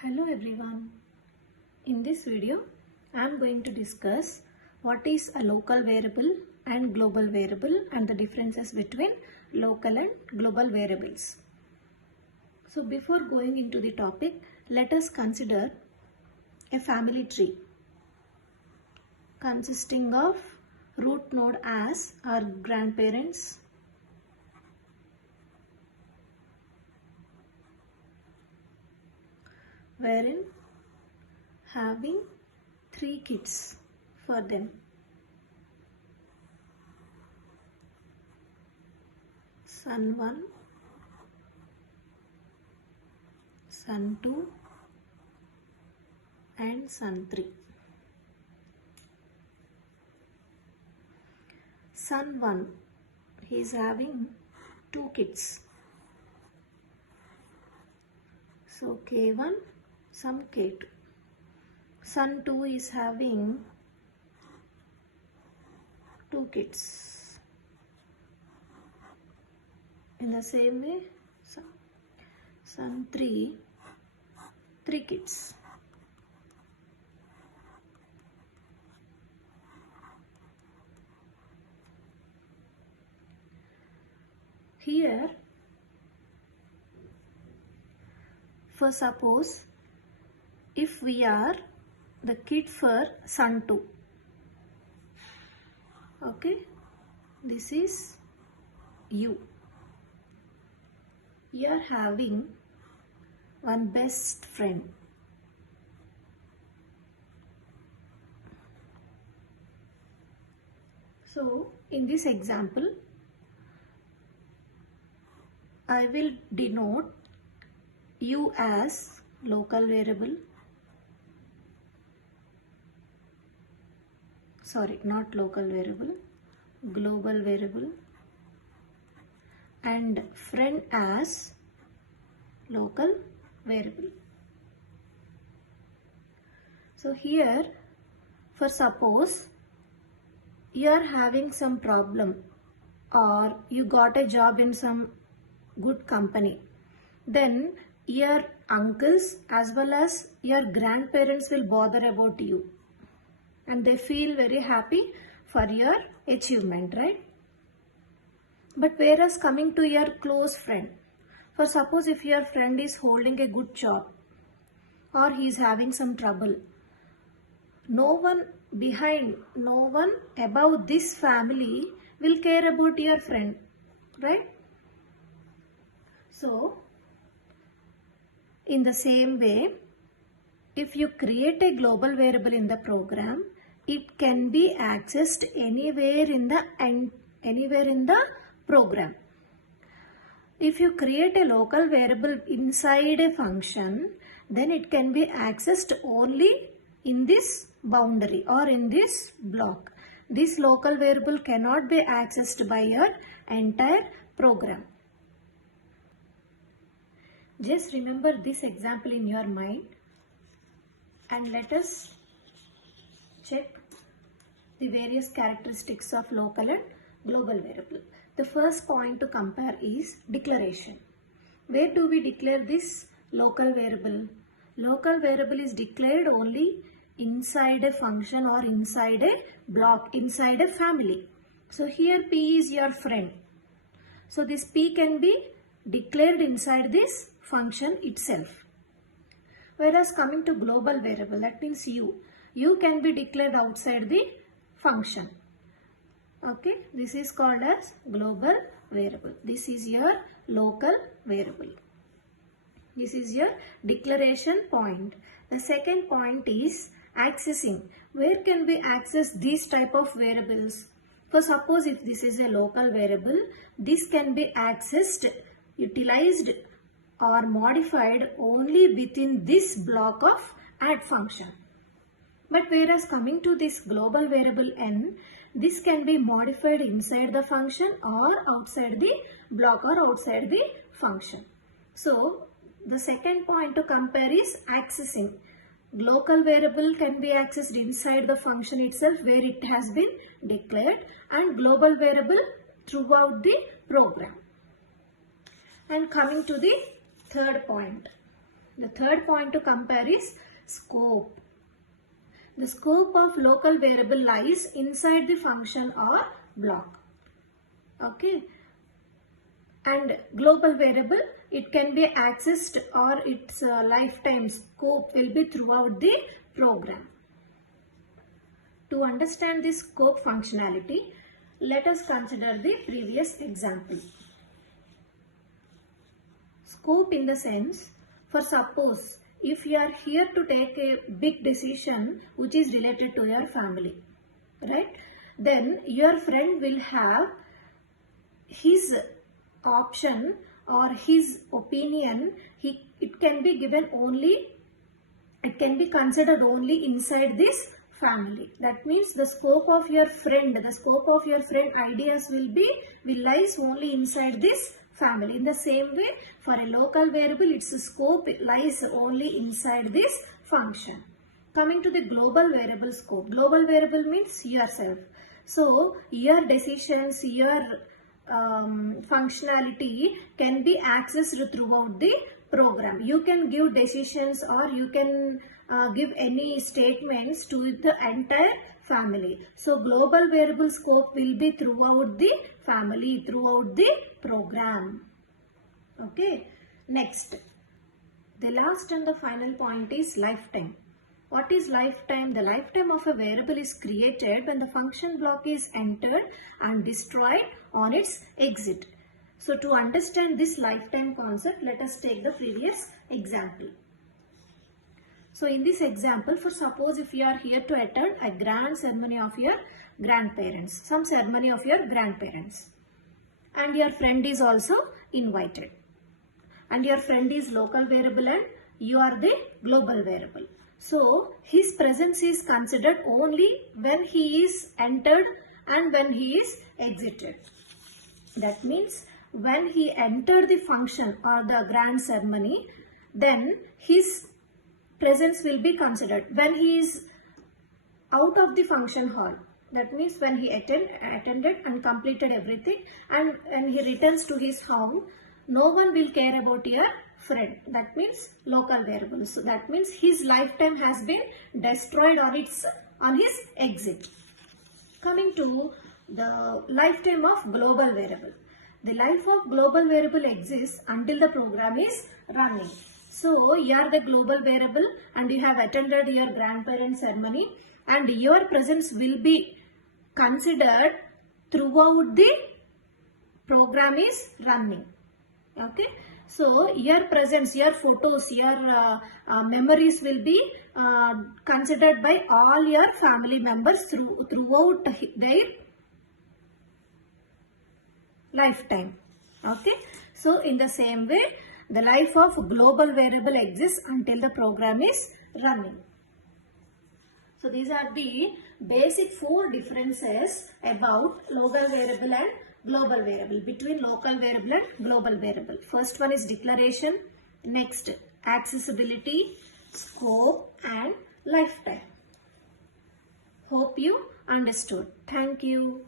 Hello everyone. In this video, I am going to discuss what is a local variable and global variable and the differences between local and global variables. So before going into the topic, let us consider a family tree consisting of root node as our grandparents, wherein having 3 kids for them. Son 1, son 2 and son 3. Son 1, he is having 2 kids. So K1, some K2. Son 2 is having 2 kids. In the same way, son 3, 3 kids. Here, for suppose if we are the kid for son 2, okay, this is you. You are having one best friend. So in this example, I will denote U as local variable, sorry, not local variable, global variable, and friend as local variable. So here, for suppose you are having some problem or you got a job in some good company, then your uncles as well as your grandparents will bother about you and they feel very happy for your achievement, right? But whereas coming to your close friend, for suppose if your friend is holding a good job or he is having some trouble, no one behind, no one above this family will care about your friend, right? So in the same way, if you create a global variable in the program, it can be accessed anywhere in the program. If you create a local variable inside a function, then it can be accessed only in this boundary or in this block. This local variable cannot be accessed by your entire program. Just remember this example in your mind and let us check the various characteristics of local and global variable. The first point to compare is declaration. Where do we declare this local variable? Local variable is declared only inside a function or inside a block, inside a family. So here P is your friend. So this P can be declared inside this function itself. Whereas coming to global variable, that means U can be declared outside the function. Okay, this is called as global variable. This is your local variable. This is your declaration point. The second point is accessing. Where can we access these type of variables? For suppose if this is a local variable, this can be accessed, utilized or modified only within this block of add function. But whereas coming to this global variable n, this can be modified inside the function or outside the block or outside the function. So the second point to compare is accessing. Local variable can be accessed inside the function itself where it has been declared, and global variable throughout the program. And coming to the third point, The third point to compare is scope. The scope of local variable lies inside the function or block. Okay. And global variable, it can be accessed or its lifetime scope will be throughout the program. To understand this scope functionality, let us consider the previous example. Scope in the sense, for suppose if you are here to take a big decision which is related to your family, right? Then your friend will have his option or his opinion, it can be given only, it can be considered only inside this family. That means the scope of your friend ideas will lies only inside this family. In the same way, for a local variable, its scope lies only inside this function. Coming to the global variable scope. Global variable means yourself. So your decisions, your functionality can be accessed throughout the program. You can give decisions or you can give any statements to the entire family. So global variable scope will be throughout the family, throughout the program. Okay. Next, the last and the final point is lifetime. What is lifetime? The lifetime of a variable is created when the function block is entered and destroyed on its exit. So to understand this lifetime concept, let us take the previous example. So in this example, for suppose if you are here to attend a grand ceremony of your grandparents, some ceremony of your grandparents, and your friend is also invited, and your friend is local variable and you are the global variable. So his presence is considered only when he is entered and when he is exited. That means when he entered the function or the grand ceremony, then his presence will be considered. When he is out of the function hall, that means when he attended and completed everything, and when he returns to his home, no one will care about your friend. That means local variable. So that means his lifetime has been destroyed on his exit. Coming to the lifetime of global variable. The life of global variable exists until the program is running. So you are the global variable and you have attended your grandparents' ceremony, and your presence will be considered throughout the program is running. Okay. So your presence, your photos, your memories will be considered by all your family members throughout their lifetime. Okay. So in the same way, the life of global variable exists until the program is running. So these are the basic 4 differences about local variable and global variable, between local variable and global variable. First one is declaration, next accessibility, scope and lifetime. Hope you understood. Thank you.